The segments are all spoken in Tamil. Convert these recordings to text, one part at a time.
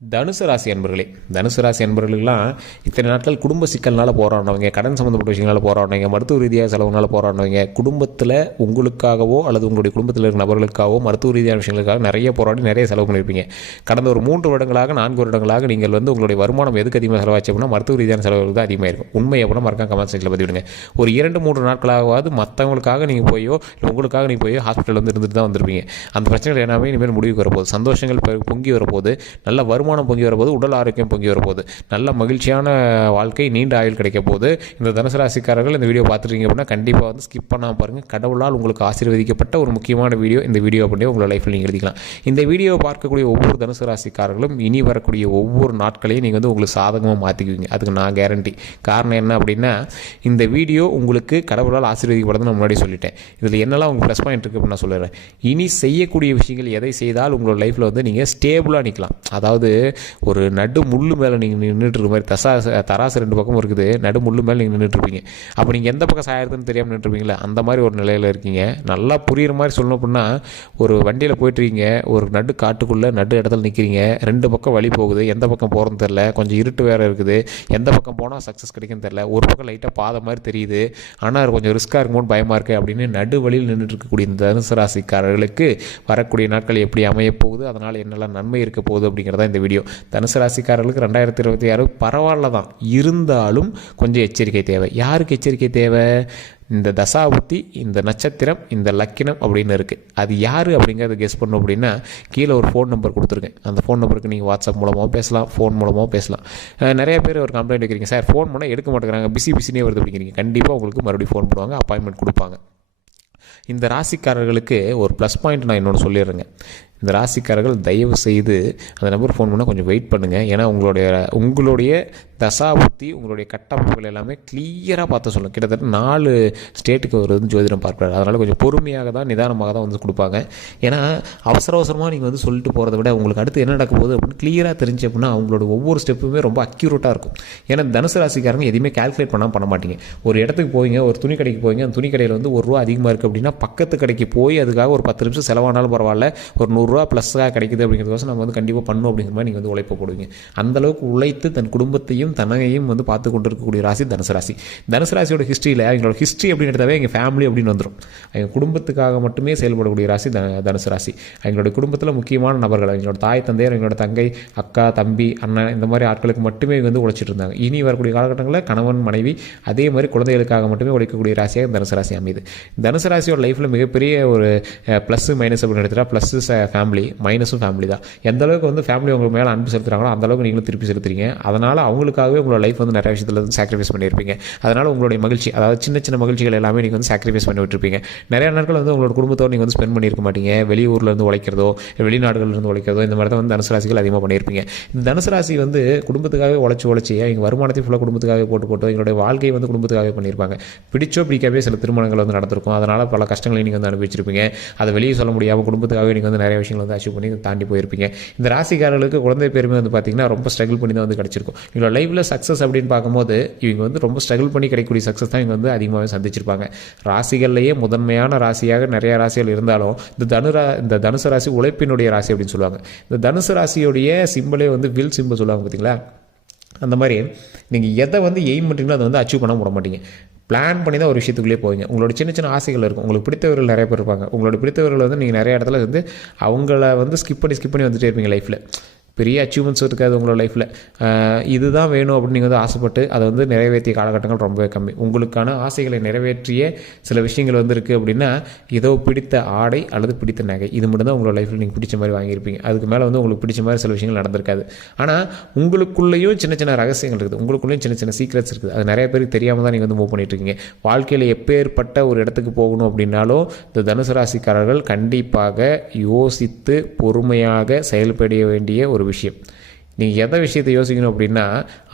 தனுசு ராசி அன்பர்களே, தனுசு ராசி அன்பர்களுக்கெல்லாம் இத்தனை நாட்கள் குடும்ப சிக்கல்னால போராடினவங்க, கடன் சம்மந்தப்பட்ட விஷயங்களால் போராடினவங்க, மருத்துவ ரீதியாக செலவுனால போராடினவங்க, குடும்பத்தில் உங்களுக்காகவோ அல்லது உங்களுடைய குடும்பத்தில் இருக்கிற நபர்களுக்காகவோ மருத்துவ ரீதியான விஷயங்களுக்காக நிறைய போராடி நிறைய செலவு பண்ணியிருப்பீங்க. கடந்த ஒரு 3 வருடங்களாக 4 வருடங்களாக நீங்கள் உங்களுடைய வருமானம் எதுக்கு அதிகமாக செலவாச்சு அப்படின்னா மருத்துவ ரீதியான செலவுகள் தான் அதிகமாக இருக்கும். உண்மை அப்படின்னா மறக்காம கமெண்ட் செக்ஷனில் பதிவிடுங்க. ஒரு 2-3 நாட்களாகவாது மற்றவங்களுக்காக நீங்கள் போயோ இல்லை உங்களுக்காக நீங்கள் போய் ஹாஸ்பிட்டல் இருந்துட்டு தான் வந்திருப்பீங்க. அந்த பிரச்சனைகள் எல்லாமே இனிமேல் முடிவுக்கு வரப்போகுது. சந்தோஷங்கள் பொங்கி வரப்போகுது. நல்ல வருமானம் பொங்கி வரப்போது, உடல் ஆரோக்கியம் பொங்கி வரப்போகுது, நல்ல மகிழ்ச்சியான வாழ்க்கை, நீண்ட ஆயுள் கிடைக்க போகுது. இந்த தனுசு ராசிக்காரர்கள் இந்த வீடியோ பார்த்துருக்கீங்க அப்படின்னா கண்டிப்பாக ஸ்கிப் பண்ணாமல் பாருங்கள். கடவுளால் உங்களுக்கு ஆசீர்வதிக்கப்பட்ட ஒரு முக்கியமான வீடியோ இந்த வீடியோ அப்படியே உங்களோட லைஃப்பில் நீங்கள் எழுதிக்கலாம். இந்த வீடியோவை பார்க்கக்கூடிய ஒவ்வொரு தனுசு ராசிக்காரர்களும் இனி வரக்கூடிய ஒவ்வொரு நாட்களையும் நீங்கள் உங்களுக்கு சாதகமாக மாற்றிக்குவீங்க. அதுக்கு நான் கேரண்டி. காரணம் என்ன அப்படின்னா, இந்த வீடியோ உங்களுக்கு கடவுளால் ஆசீர்வதிக்கப்படுதுன்னு நான் முன்னாடி சொல்லிட்டேன். இதில் என்னெல்லாம் உங்களுக்கு ப்ளஸ் பாயிண்ட் இருக்குது அப்படின்னு நான் சொல்லுறேன். இனி செய்யக்கூடிய விஷயங்கள் எதை செய்தால் உங்களோட லைஃப்பில் நீங்கள் ஸ்டேபிளாக நிற்கலாம். அதாவது ஒரு நடு முள்ளு மேலே நீங்கள் நின்றுட்டு இருக்க மாதிரி தராசு 2 பக்கம் இருக்குது, நடு முள்ளு மேலே நீங்கள் நின்றுட்டுருப்பீங்க. அப்போ நீங்கள் எந்த பக்கம் சாயறதுன்னு தெரியாமல் நின்றுருப்பீங்களா, அந்த மாதிரி ஒரு நிலையில் இருக்கீங்க. நல்லா புரிகிற மாதிரி சொல்லணும் அப்படின்னா, ஒரு வண்டியில் போயிட்டுருக்கீங்க, ஒரு நடு காட்டுக்குள்ளே நடு இடத்துல நிற்கிறீங்க, 2 பக்கம் வழி போகுது, எந்த பக்கம் போகிறதுன்னு தெரில, கொஞ்சம் இருட்டு வேறு இருக்குது, எந்த பக்கம் போனால் சக்ஸஸ் கிடைக்குன்னு தெரில, ஒரு பக்கம் லைட்டாக பாதை மாதிரி தெரியுது, ஆனால் கொஞ்சம் ரிஸ்க்காக இருக்குமோன்னு பயமாக இருக்குது அப்படின்னு நடு வழியில் நின்றுட்டு இருக்கக்கூடிய இந்த தனுசு ராசிக்காரர்களுக்கு வரக்கூடிய நாட்கள் எப்படி அமையப்போகுது, அதனால் என்னெல்லாம் நன்மை இருக்க போகுது அப்படிங்கிறதா இந்த வீடியோ. தனுசு ராசிக்காரர்களுக்கு 2026 பரவாயில்ல தான், இருந்தாலும் கொஞ்சம் எச்சரிக்கை தேவை. யாருக்கு எச்சரிக்கை தேவை? இந்த தசாபுத்தி, இந்த நட்சத்திரம், இந்த லக்கினம் அப்படின்னு இருக்குது. அது யார் அப்படிங்கிறத கெஸ் பண்ணணும் அப்படின்னா கீழே ஒரு ஃபோன் நம்பர் கொடுத்துருக்கேன். அந்த ஃபோன் நம்பருக்கு நீங்கள் வாட்ஸ்அப் மூலமாக பேசலாம், ஃபோன் மூலமாக பேசலாம். நிறைய பேர் ஒரு கம்ப்ளைண்ட் வைக்கிறீங்க, சார் ஃபோன் பண்ணால் எடுக்க மாட்டேங்கிறாங்க, பிஸினே வருது அப்படிங்கிறீங்க. கண்டிப்பாக உங்களுக்கு மறுபடியும் ஃபோன் பண்ணுவாங்க, அப்பாயின்மெண்ட் கொடுப்பாங்க. இந்த ராசிக்காரர்களுக்கு ஒரு ப்ளஸ் பாயிண்ட் நான் இன்னொன்று சொல்லிடுறேங்க. இந்த ராசிக்காரர்கள் தயவு செய்து அந்த நம்பர் ஃபோன் பண்ணால் கொஞ்சம் வெயிட் பண்ணுங்கள். ஏன்னா உங்களுடைய தசாபுத்தி, உங்களுடைய கட்டமைப்புகள் எல்லாமே கிளியராக பார்த்து சொல்லணும். கிட்டத்தட்ட 4 ஸ்டேட்டுக்கு ஒரு ஜோதிடம் பார்க்குறாரு. அதனால் கொஞ்சம் பொறுமையாக தான், நிதானமாக தான் கொடுப்பாங்க. ஏன்னா அவசரமாக நீங்கள் சொல்லிட்டு போகிறத விட உங்களுக்கு அடுத்து என்ன நடக்க போகுது அப்படின்னு கிளியராக தெரிஞ்சு அப்படின்னா அவங்களோட ஒவ்வொரு ஸ்டெப்புமே ரொம்ப அக்யூரேட்டாக இருக்கும். ஏன்னா தனுசு ராசிக்காரங்க எதுவுமே கால்குலேட் பண்ண மாட்டீங்க. ஒரு இடத்துக்கு போவீங்க, ஒரு துணி கடைக்கு போவீங்க, அந்த துணி கடையில் ₹1 அதிகமாக இருக்குது அப்படின்னா பக்கத்து கடைக்கு போய் அதுக்காக ஒரு 10 நிமிஷம் செலவானாலும் பரவாயில்ல, ஒரு ₹100 ப்ளஸ்ஸாக கிடைக்குது அப்படிங்கிறதுக்கோசம் நம்ம கண்டிப்பாக பண்ணணும் அப்படிங்கிற மாதிரி நீங்கள் உழைப்பு போடுவீங்க. அந்தளவுக்கு உழைத்து தன் குடும்பத்தையும் தன்னையும் பார்த்து கொண்டு இருக்கக்கூடிய ராசி தனுசு ராசி. தனுசு ராசியோட ஹிஸ்ட்ரியில் அவங்களோட ஹிஸ்ட்ரி அப்படின்றதாவே எங்கள் ஃபேமிலி அப்படின்னு வந்துடும். அவங்க குடும்பத்துக்காக மட்டுமே செயல்படக்கூடிய ராசி தனுசு ராசி. அவங்களோட குடும்பத்தில் முக்கியமான நபர்கள், அவங்களோட தாய் தந்தையர், அவங்களோட தங்கை, அக்கா, தம்பி, அண்ணன், இந்த மாதிரி ஆட்களுக்கு மட்டுமே உழைச்சிட்டு இருந்தாங்க. இனி வரக்கூடிய காலகட்டங்களில் கணவன், மனைவி, அதே மாதிரி குழந்தைகளுக்காக மட்டுமே உழைக்கக்கூடிய ராசியாக தனுசு ராசி அமையுது. தனுசு ராசியோட லைஃப்பில் மிகப்பெரிய ஒரு ப்ளஸ் மைனஸ் அப்படின்னு எடுத்துட்டா, ப்ளஸ் ஃபேமிலி, மைனஸும் ஃபேமிலி தான். எந்த அளவுக்கு ஃபேமிலி உங்களுக்கு மேலே அன்பு செலுத்துகிறாங்களோ அந்த அளவுக்கு நீங்களும் திருப்பி செலுத்துறீங்க. அதனால் அவங்களுக்காகவே உங்களோட லைஃப் நிறைய விஷயத்தில் சாக்ரிஃபைஸ் பண்ணியிருப்பீங்க. அதனால் உங்களுடைய மகிழ்ச்சி, அதாவது சின்ன சின்ன மகிழ்ச்சிகள் எல்லாமே நீங்கள் சாக்ரிஃபைஸ் பண்ணி விட்டுருப்பீங்க. நிறைய நாட்கள் உங்களோட குடும்பத்தோடு நீங்கள் ஸ்பெண்ட் பண்ணியிருக்க மாட்டீங்க. வெளியூர்லேருந்து உழைக்கிறதோ வெளிநாடுகளிலிருந்து உழைக்கிறதோ இந்த மாதிரி தான் தனுசு ராசிகள் அதிகமாக பண்ணியிருப்பீங்க. இந்த தனுசு ராசி குடும்பத்துக்காகவே உழைச்சி எங்கள் வருமானத்தை ஃபுல்லாக குடும்பத்துக்காகவே போட்டு எங்களுடைய வாழ்க்கையை குடும்பத்துக்காகவே பண்ணியிருப்பாங்க. பிடிச்சோ பிடிக்காவே சில திருமணங்கள் நடந்திருக்கும். அதனால் பல கஷ்டங்களை நீங்கள் அனுபவிச்சிருப்பீங்க. அதை வெளியே சொல்ல முடியாமல் குடும்பத்துக்காகவே நீங்கள் நிறைய விஷயங்கள் அச்சீவ் பண்ணி தாண்டி போயிருப்பீங்க. இந்த ராசிக்காரர்களுக்கு குழந்தை பேருமே பார்த்தீங்கன்னா ரொம்ப ஸ்ட்ரகிள் பண்ணி தான் கிடச்சிருக்கும். இவங்களோட லைஃப்பில் சக்ஸஸ் அப்படின்னு பார்க்கும்போது இவங்க ரொம்ப ஸ்ட்ரகிள் பண்ணி கிடைக்கக்கூடிய சக்ஸஸ் தான் இவங்க அதிகமாகவே சந்திச்சிருப்பாங்க. ராசிகள்லேயே முதன்மையான ராசியாக நிறைய ராசிகள் இருந்தாலும் இந்த தனுசு ராசி உழைப்பினுடைய ராசி அப்படின்னு சொல்லுவாங்க. இந்த தனுசு ராசியுடைய சிம்பிளே வில் சிம்பிள் சொல்லுவாங்க பார்த்தீங்களா. அந்த மாதிரி நீங்கள் எதை எய்ம் பண்ணுறீங்களோ அதை அச்சீவ் பண்ண விட மாட்டீங்க. பிளான் பண்ணி தான் ஒரு விஷயத்துக்குள்ளே போவீங்க. உங்களோட சின்ன சின்ன ஆசைகள் இருக்கும். உங்களுக்கு பிடித்தவர்கள் நிறைய பேர் இருப்பாங்க. உங்களோட பிடித்தவர்கள் நீங்கள் நிறைய இடத்துல அவங்கள ஸ்கிப் பண்ணி வந்துட்டே இருப்பீங்க. லைஃப்பில் பெரிய அச்சீவ்மெண்ட்ஸ் இருக்காது உங்களோட லைஃப்பில். இதுதான் வேணும் அப்படின்னு நீங்கள் ஆசைப்பட்டு அதை நிறைவேற்றிய காலகட்டங்கள் ரொம்பவே கம்மி. உங்களுக்கான ஆசைகளை நிறைவேற்றிய சில விஷயங்கள் இருக்குது அப்படின்னா ஏதோ பிடித்த ஆடை அல்லது பிடித்த நகை, இது மட்டும் தான் உங்களோட லைஃப்பில் நீங்கள் பிடிச்ச மாதிரி வாங்கியிருப்பீங்க. அதுக்கு மேலே உங்களுக்கு பிடிச்ச மாதிரி சில விஷயங்கள் நடந்திருக்காது. ஆனால் உங்களுக்குள்ளேயும் சின்ன சின்ன ரகசியங்கள் இருக்குது, உங்களுக்குள்ளேயும் சின்ன சின்ன சீக்ரெட்ஸ் இருக்குது. அது நிறைய பேருக்கு தெரியாமல் தான் நீங்கள் மூவ் பண்ணிட்டு இருக்கீங்க. வாழ்க்கையில் எப்பேற்பட்ட ஒரு இடத்துக்கு போகணும் அப்படின்னாலும் இந்த தனுசு ராசிக்காரர்கள் கண்டிப்பாக யோசித்து பொறுமையாக செயல்பட வேண்டிய ஒரு விஷயம். நீங்கள் எதை விஷயத்தை யோசிக்கணும் அப்படின்னா,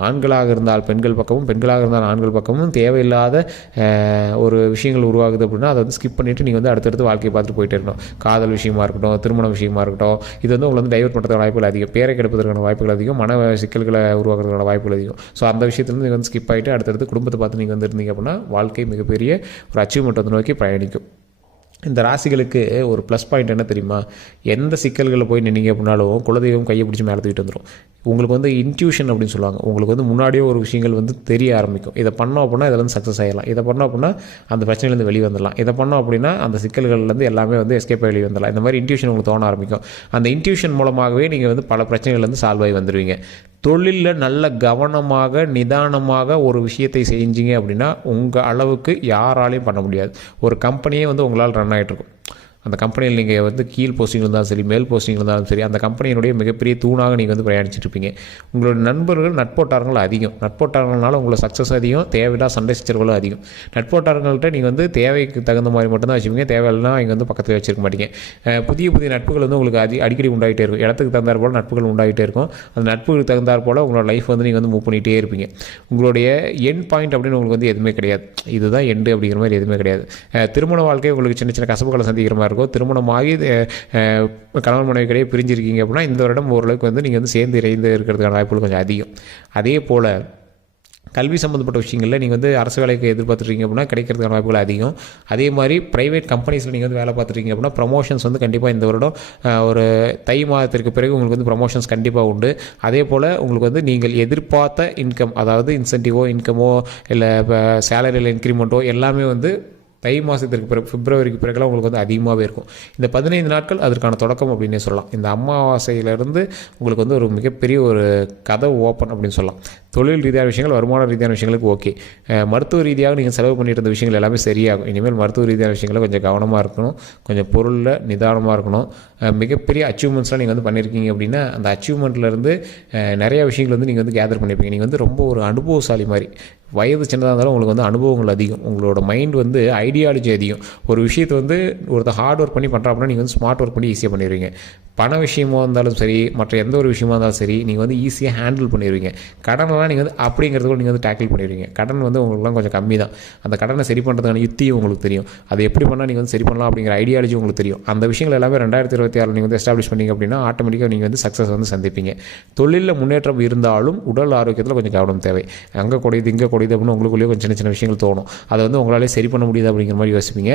ஆண்களாக இருந்தால் பெண்கள் பக்கமும், பெண்களாக இருந்தால் ஆண்கள் பக்கமும் தேவையில்லாத ஒரு விஷயங்கள் உருவாகுது அப்படின்னா அதை ஸ்கிப் பண்ணிவிட்டு நீங்கள் அடுத்தடுத்து வாழ்க்கையை பார்த்துட்டு போயிட்டே இருக்கணும். காதல் விஷயமா இருக்கட்டும், திருமண விஷயமா இருக்கட்டும், இது உங்களை டைவர்ட் பண்ணுறதுக்கான வாய்ப்புகள் அதிகம், பேரை கெடுப்பதற்கான வாய்ப்புகள் அதிகம், மன சிக்கல்களை உருவாக்குறதுக்கான வாய்ப்புகள் அதிகம். ஸோ அந்த விஷயத்துலேருந்து நீங்கள் ஸ்கிப் ஆகிட்டு அடுத்தடுத்து குடும்பத்தை பார்த்து நீங்கள் இருந்தீங்க அப்படின்னா வாழ்க்கை மிகப்பெரிய ஒரு அச்சீவ்மெண்ட் நோக்கி பயணிக்கும். இந்த ராசிகளுக்கு ஒரு ப்ளஸ் பாயிண்ட் என்ன தெரியுமா? எந்த சிக்கல்களில் போய் நின்னீங்க அப்படின்னாலும் குலதெய்வம் கையை பிடிச்சி மேலே தூக்கிட்டு வந்துடும். உங்களுக்கு வந்து இன்ட்யூஷன் அப்படின்னு சொல்லுவாங்க. உங்களுக்கு வந்து முன்னாடியே ஒரு விஷயங்கள் வந்து தெரிய ஆரம்பிக்கும். இதை பண்ணோம் அப்படின்னா இதில் வந்து சக்ஸஸ் ஆகிடலாம், இதை பண்ணோம் அப்படின்னா அந்த பிரச்சனையிலேருந்து வெளியே வந்துடலாம், இதை பண்ணோம் அப்படின்னா அந்த சிக்கல்கள்லேருந்து எல்லாமே வந்து எஸ்கேப் வெளியே வந்துடலாம். இந்த மாதிரி இன்ட்யூஷன் உங்களுக்கு தோண ஆரம்பிக்கும். அந்த இன்ட்யூஷன் மூலமாகவே நீங்கள் வந்து பல பிரச்சனைகள்லேருந்து சால்வ் ஆகி வந்துடுவீங்க. தொழிலில் நல்ல கவனமாக நிதானமாக ஒரு விஷயத்தை செஞ்சீங்க அப்படின்னா உங்கள் அளவுக்கு யாராலையும் பண்ண முடியாது. ஒரு கம்பெனியே வந்து உங்களால் ரன் ஆகிட்டுருக்கும். அந்த கம்பெனியில் நீங்கள் வந்து கீழ் போஸ்டிங் இருந்தாலும் சரி, மேல் போஸ்டிங் இருந்தாலும் சரி, அந்த கம்பெனியினுடைய மிகப்பெரிய தூணாக நீங்கள் வந்து பிரயாணிச்சுட்டு இருப்பீங்க. உங்களோட நண்பர்கள் நட்போட்டாரங்கள் அதிகம். நட்போட்டாரங்களால உங்களை சக்ஸஸ் அதிகம், தேவையில்லா சண்டை சச்சரவுகளும் அதிகம். நட்போட்டாரங்கள்கிட்ட நீங்கள் வந்து தேவைக்கு தகுந்த மாதிரி மட்டும்தான் வச்சுப்பீங்க, தேவையில்லைனா இங்கே வந்து பக்கத்தில் வச்சிருக்க மாட்டீங்க. புதிய புதிய நட்புகள் வந்து உங்களுக்கு அடிக்கடி உண்டாகிட்டே இருக்கும். இடத்துக்கு தகுந்தாற் போல் நட்புகள் உண்டாகிட்டே இருக்கும். அந்த நட்புகளுக்கு தகுந்தாற் போல் உங்களோட லைஃப் வந்து நீங்கள் வந்து மூவ் பண்ணிகிட்டே இருப்பீங்க. உங்களுடைய எண்ட் பாயிண்ட் அப்படின்னு உங்களுக்கு வந்து எதுவுமே கிடையாது. இதுதான் எண்டு அப்படிங்கிற மாதிரி எதுவுமே கிடையாது. திருமண வாழ்க்கை உங்களுக்கு சின்ன சின்ன கசப்புகளை சந்திக்கிற மாதிரி இருக்கும். திருமணமாகி கணவன் மனைவி கிடையே பிரிஞ்சிருக்கீங்க அப்படின்னா இந்த வருடம் ஓரளவுக்கு வந்து நீங்கள் வந்து சேர்ந்து இணைந்து இருக்கிறதுக்கான வாய்ப்புகள் கொஞ்சம் அதிகம். அதே போல் கல்வி சம்மந்தப்பட்ட விஷயங்களில் நீங்கள் வந்து அரசு வேலைக்கு எதிர்பார்த்துருக்கீங்க அப்படின்னா கிடைக்கிறதுக்கான வாய்ப்புகள் அதிகம். அதே மாதிரி ப்ரைவேட் கம்பெனிஸில் நீங்கள் வந்து வேலை பார்த்துருக்கீங்க அப்படின்னா ப்ரமோஷன்ஸ் வந்து கண்டிப்பாக இந்த வருடம் ஒரு தை மாதத்திற்கு பிறகு உங்களுக்கு வந்து ப்ரமோஷன்ஸ் கண்டிப்பாக உண்டு. அதே போல் உங்களுக்கு வந்து நீங்கள் எதிர்பார்த்த இன்கம், அதாவது இன்சென்டிவோ இன்கமோ இல்லை இப்போ சேலரியில் இன்க்ரிமெண்ட்டோ எல்லாமே வந்து தை மாதத்திற்கு பிறகு பிப்ரவரிக்கு பிறகுலாம் உங்களுக்கு வந்து அதிகமாகவே இருக்கும். இந்த 15 நாட்கள் அதற்கான தொடக்கம் அப்படின்னே சொல்லலாம். இந்த அமாவாசையிலேருந்து உங்களுக்கு வந்து ஒரு மிகப்பெரிய ஒரு கதவு ஓப்பன் அப்படின்னு சொல்லலாம். தொழில் ரீதியான விஷயங்கள், வருமான ரீதியான விஷயங்களுக்கு ஓகே. மருத்துவ ரீதியாக நீங்கள் செலவு பண்ணிட்டு இருந்த விஷயங்கள் எல்லாமே சரியாகும். இனிமேல் மருத்துவ ரீதியான விஷயங்களை கொஞ்சம் கவனமாக இருக்கணும், கொஞ்சம் பொருளில் நிதானமாக இருக்கணும். மிகப்பெரிய அச்சீவ்மெண்ட்ஸ்லாம் நீங்கள் வந்து பண்ணியிருக்கீங்க அப்படின்னா அந்த அச்சீவ்மெண்ட்லேருந்து நிறைய விஷயங்கள் வந்து நீங்கள் வந்து கேதர் பண்ணியிருப்பீங்க. நீங்கள் வந்து ரொம்ப ஒரு அனுபவசாலி மாதிரி. வயது சின்னதாக இருந்தாலும் உங்களுக்கு வந்து அனுபவங்கள் அதிகம். உங்களோட மைண்ட் வந்து ஐடியாலஜி அதிகம். ஒரு விஷயத்தை வந்து ஒருத்தர் ஹார்ட் ஒர்க் பண்ணி பண்ணுறா அப்படின்னா நீங்கள் வந்து ஸ்மார்ட் ஒர்க் பண்ணி ஈஸியாக பண்ணிடுவீங்க. பண விஷயமாக இருந்தாலும் சரி, மற்ற எந்த ஒரு விஷயமா இருந்தாலும் சரி, நீங்கள் வந்து ஈஸியாக ஹேண்டில் பண்ணிடுவீங்க. கடனெல்லாம் நீங்கள் வந்து அப்படிங்கிறதுக்கு நீங்கள் வந்து டேக்கிள் பண்ணிடுவீங்க. கடன் வந்து உங்களுக்குலாம் கொஞ்சம் கம்மி தான். அந்த கடனை சரி பண்ணுறதுக்கான யுத்தியும் உங்களுக்கு தெரியும். அதை எப்படி பண்ணால் நீங்கள் வந்து சரி பண்ணலாம் அப்படிங்கிற ஐடியாலஜி உங்களுக்கு தெரியும். அந்த விஷயங்கள் எல்லாமே 2026 நீங்கள் வந்து எஸ்டாப்ளிஷ் பண்ணிங்க அப்படின்னா ஆட்டோமேட்டிக்காக நீங்கள் வந்து சக்ஸஸ் வந்து சந்திப்பீங்க. தொழிலில் முன்னேற்றம் இருந்தாலும் உடல் ஆரோக்கியத்தில் கொஞ்சம் கவனம் தேவை. அங்கே குறையுது இங்கே குறையுது அப்படின்னு உங்களுக்குள்ளேயே கொஞ்சம் சின்ன சின்ன விஷயங்கள் தோணும். அதை வந்து உங்களாலே சரி பண்ண முடியாது அப்படிங்கிற மாதிரி யோசிப்பீங்க.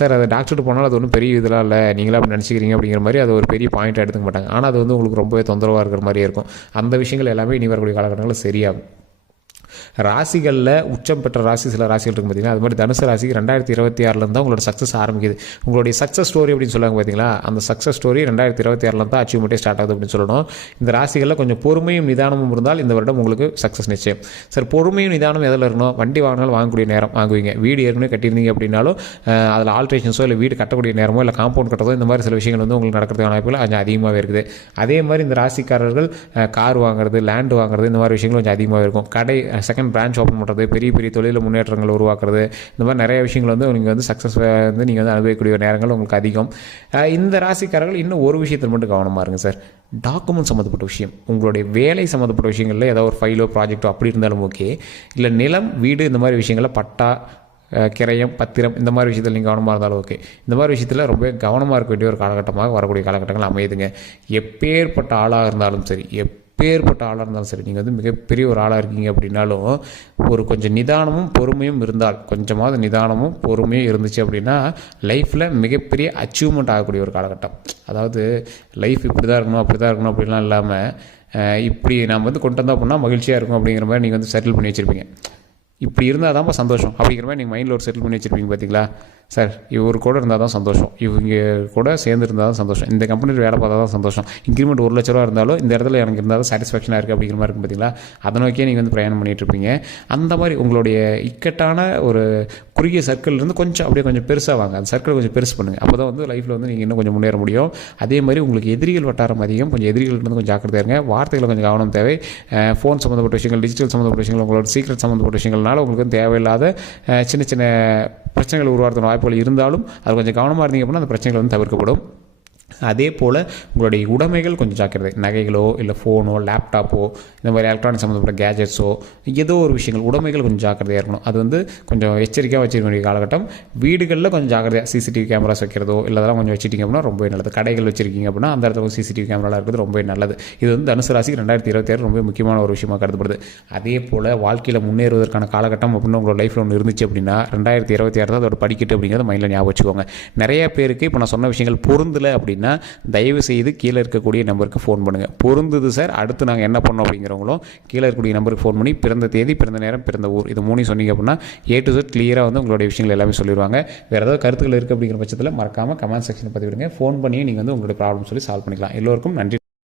சார் அதை டாக்டர்கிட்ட போனாலும் அது ஒன்றும் பெரிய இதெல்லாம் இல்லை, நீங்களே அப்படி நினச்சிக்கிறீங்க அப்படிங்கிற மாதிரி அது ஒரு பெரிய பாயிண்ட் எடுத்துக்க மாட்டாங்க. ஆனால் அது வந்து உங்களுக்கு ரொம்பவே தொந்தரவாக இருக்கிற மாதிரியே இருக்கும். அந்த விஷயங்கள் எல்லாமே இனி வரக்கூடிய காலகட்டங்களில் சரியாகும். ராசிகளில் உச்சம் பெற்ற ராசி சில ராசிகள் இருக்கும் பார்த்தீங்கன்னா, அது மாதிரி தனுசு ராசிக்கு 2026 தான் உங்களோட சக்ஸஸ் ஆரம்பிக்குது. உங்களுடைய சக்ஸஸ் ஸ்டோரி அப்படின்னு சொல்லுவாங்க பார்த்தீங்களா, அந்த சக்ஸஸ் ஸ்டோரி 2026 தான் அச்சீவ்மெண்ட்டே ஸ்டார்ட் ஆகுது அப்படின்னு சொல்லணும். இந்த ராசிகளில் கொஞ்சம் பொறுமையும் நிதானமும் இருந்தால் இந்த வருடம் உங்களுக்கு சக்ஸஸ் நிச்சயம். சார் பொறுமையும் நிதானம் எதில் இருக்கணும்? வண்டி வாங்கினாலும் வாங்கக்கூடிய நேரம் வாங்குவீங்க. வீடு ஏற்கனவே கட்டியிருந்தீங்க அப்படின்னாலும் அதில் ஆல்ட்ரேஷன்ஸோ இல்லை வீடு கட்டக்கூடிய நேரமோ இல்லை காம்பவுண்ட் கட்டுறதோ இந்த மாதிரி சில விஷயங்கள் வந்து உங்களுக்கு நடக்கிறதுக்கான வாய்ப்புகள் கொஞ்சம் அதிகமாகவே இருக்குது. அதே மாதிரி இந்த ராசிக்காரர்கள் கார் வாங்குறது, லேண்ட் வாங்குறது, இந்த மாதிரி விஷயங்கள் கொஞ்சம் அதிகமாகவே இருக்கும். கடை செகண்ட் பிரான்ச் ஓப்பன் பண்ணுறது, பெரிய பெரிய தொழிலில் முன்னேற்றங்கள் உருவாக்குறது, இந்த மாதிரி நிறைய விஷயங்கள் வந்து நீங்கள் வந்து சக்ஸஸ் வந்து நீங்கள் வந்து அனுபவிக்கக்கூடிய நேரங்கள் உங்களுக்கு அதிகம். இந்த ராசிக்காரர்கள் இன்னும் ஒரு விஷயத்தில் மட்டும் கவனமாக இருங்க சார். டாக்குமெண்ட் சம்மந்தப்பட்ட விஷயம், உங்களுடைய வேலை சம்மந்தப்பட்ட விஷயங்களில் ஏதாவது ஒரு ஃபைலோ ப்ராஜெக்டோ அப்படி இருந்தாலும் ஓகே, இல்லை நிலம் வீடு இந்த மாதிரி விஷயங்களில் பட்டா கிரயம் பத்திரம் இந்த மாதிரி விஷயத்தில் நீங்கள் கவனமாக இருந்தாலும் ஓகே. இந்த மாதிரி விஷயத்தில் ரொம்ப கவனமாக இருக்க வேண்டிய ஒரு காலகட்டமாக வரக்கூடிய காலகட்டங்கள் அமையுதுங்க. எப்பேற்பட்ட ஆளாக இருந்தாலும் சரி, எப்பேற்பட்ட ஆளாக இருந்தாலும் சரி, நீங்கள் வந்து மிகப்பெரிய ஒரு ஆளாக இருக்கீங்க அப்படின்னாலும் ஒரு கொஞ்சம் நிதானமும் பொறுமையும் இருந்தால், கொஞ்சமாவது நிதானமும் பொறுமையும் இருந்துச்சு அப்படின்னா லைஃப்பில் மிகப்பெரிய அச்சீவ்மெண்ட் ஆகக்கூடிய ஒரு காலகட்டம். அதாவது லைஃப் இப்படி தான் இருக்கணும் அப்படி தான் இருக்கணும் அப்படின்லாம் இல்லாமல் இப்படி நாம் வந்து கொண்டு வந்தால் அப்படின்னா மகிழ்ச்சியாக இருக்கும் அப்படிங்கிற மாதிரி நீங்கள் வந்து செட்டில் பண்ணி வச்சுருப்பீங்க. இப்படி இருந்தால் தான் சந்தோஷம் அப்படிங்கிற மாதிரி நீங்கள் மைண்டில் ஒரு செட்டில் பண்ணி வச்சுருப்பீங்க பார்த்தீங்களா. சார் இவர் கூட இருந்தால் தான் சந்தோஷம், இவங்க கூட சேர்ந்து இருந்தால் தான் சந்தோஷம், இந்த கம்பெனியில் வேலை பார்த்தா தான் சந்தோஷம், இன்க்ரிமெண்ட் 1 லட்ச ரூபா இருந்தாலும் இந்த இடத்துல எனக்கு இருந்தால் தான் சாட்டிஸ்ஃபேக்ஷனாக இருக்குது அப்படிங்கிற மாதிரி இருக்கும் பார்த்தீங்களா. அதை நோக்கியே நீங்கள் வந்து பிரயாணம் பண்ணிகிட்டு இருப்பீங்க. அந்த மாதிரி உங்களுடைய இக்கட்டான ஒரு குறுகிய சர்க்கிள்லேருந்து கொஞ்சம் அப்படியே கொஞ்சம் பெருசாக வாங்க. அந்த சர்க்கிள் கொஞ்சம் பெருசு பண்ணுங்கள். அப்போ தான் வந்து லைஃப்பில் வந்து நீங்கள் இன்னும் கொஞ்சம் முன்னேற முடியும். அதே மாதிரி உங்களுக்கு எதிரிகள் வட்டாரம் அதிகம், கொஞ்சம் எதிரிகள்லேருந்து கொஞ்சம் ஜாக்கிரதையாக இருங்க. வார்த்தைகளை கொஞ்சம் கவனம் தேவை. ஃபோன் சம்மந்தப்பட்ட விஷயங்கள், டிஜிட்டல் சம்மந்தப்பட்ட விஷயங்கள், உங்களோட சீக்ரெட் சம்மந்தப்பட்ட விஷயங்கள்னால உங்களுக்கு வந்து தேவையில்லாத சின்ன சின்ன பிரச்சனைகள் உருவாக்குற வாய்ப்புகள் இருந்தாலும் அது கொஞ்சம் கவனமாக இருந்தீங்க அப்படின்னா அந்த பிரச்சனைகள் வந்து தவிர்க்கப்படும். அதே போல் உங்களுடைய உடைமைகள் கொஞ்சம் ஜாக்கிரதை. நகைகளோ இல்லை ஃபோனோ லேப்டாப்போ இந்த மாதிரி எலக்ட்ரானிக் சம்மந்தப்பட்ட கேஜெட்ஸோ ஏதோ ஒரு விஷயங்கள் உடைமைகள் கொஞ்சம் ஜாக்கிரதையாக இருக்கணும். அது வந்து கொஞ்சம் எச்சரிக்கையாக வச்சுருக்க வேண்டிய காலகட்டம். வீடுகளில் கொஞ்சம் ஜாக்கிரதையாக சிசிடிவி கேமராஸ் வைக்கிறதோ இல்லை அதெல்லாம் கொஞ்சம் வச்சுட்டிங்க அப்படின்னா ரொம்பவே நல்லது. கடைகள் வச்சுருக்கீங்க அப்படின்னா அந்த இடத்துல சிசிடிவி கேமராலாம் இருக்கிறது ரொம்பவே நல்லது. இது வந்து தனுசு ராசிக்கு 2026 ரொம்ப முக்கியமான ஒரு விஷயமாக கருதப்படுது. அதே போல் வாழ்க்கையில் முன்னேறுவதற்கான காலகட்டம் அப்படின்னு உங்களோட லைஃப்பில் ஒன்று இருந்துச்சு அப்படின்னா 2026 தான் அதோட படிக்கட்டு அப்படிங்கிறத மைண்டில் ஞாபகம் வச்சுக்கோங்க. நிறைய பேருக்கு இப்போ நான் சொன்ன விஷயங்கள் பொருந்தலை அப்படின்னா அப்படின்னா தயவு செய்து கீழே இருக்கக்கூடிய நம்பருக்கு ஃபோன் பண்ணுங்கள். பொருந்துது சார், அடுத்து நாங்கள் என்ன பண்ணோம் அப்படிங்கிறவங்களும் கீழே இருக்கக்கூடிய நம்பருக்கு ஃபோன் பண்ணி பிறந்த தேதி, பிறந்த நேரம், பிறந்த ஊர் இது 3 சொன்னீங்க அப்படின்னா A to Z கிளியராக வந்து உங்களுடைய விஷயங்கள் எல்லாமே சொல்லிடுவாங்க. வேறு ஏதாவது கருத்துக்கள் இருக்குது அப்படிங்கிற பட்சத்தில் மறக்காமல் கமெண்ட் செக்ஷனில் பதிவிடுங்க. ஃபோன் பண்ணி நீங்கள் வந்து உங்களுடைய ப்ராப்ளம் சொல்லி சால்வ் பண்ணிக்கலாம். எல்லோருக்கும் நன்றி.